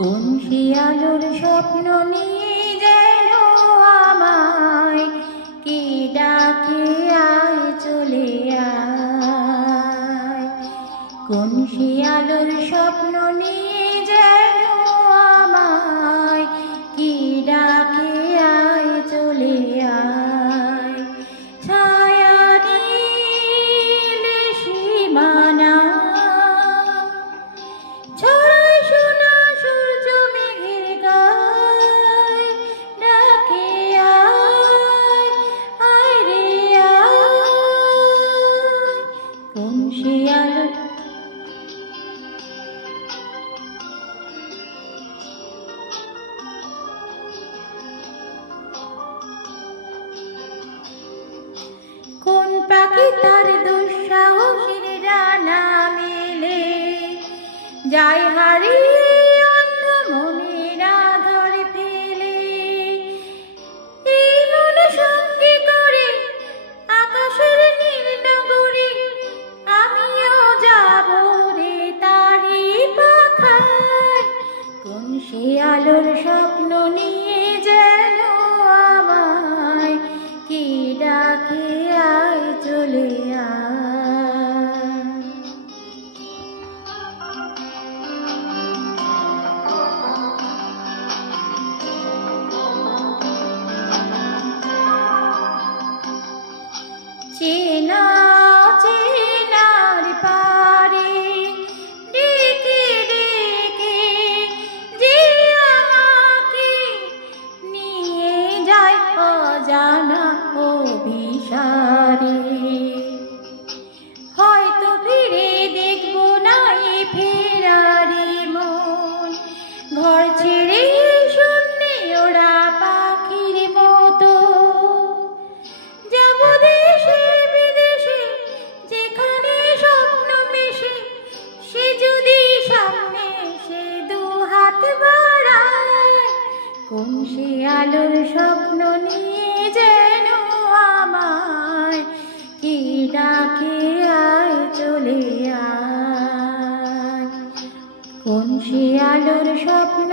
কোন শিয়ালোর স্বপ্ন নিয়ে যেন আমায় কে ডাকে আয় চলে আয়। কোন শিয়ালোর স্বপ্ন নিয়ে যেন আমায় কে ডাকে আয় চলে আয়। ছায়া নীলে সীমানা ছড়ায় সোনা সূর্য মেঘের গায়, ডাকে আয় আয় রে আয়। কোন শিয়াল কোন পাখি তার দুঃসাহসের ডানা মেলে যায় হারিয়ে অন্ধ মনের আধার ফেলে। এই মন সঙ্গে করে আকাশের নীল নগরে আমিও যাব রে তারি পাখায়। কোন শিয়ালোর স্বপ্ন নিয়ে যেন আমায় কে ডাকে আয় চলে আয়। চেনা চেনার পারে ডেকে ডেকে যে আমাকে নিয়ে যায় অজানা অভিসারে। হয়তো ফিরে দেখবো না এ ফেরারি মন, ঘর ছেড়ে শূন্যে ওরা পাখির মতো। যাব দেশে বিদেশে যেখানে স্বপ্ন মেশে, সে যদি সামনে সে দু হাত বাড়ায়। কোন শিয়ালোর স্বপ্ন নিয়ে যেন আমায় কে ডাকে আয় চলে আয়। কোন শিয়ালোর স্বপ্ন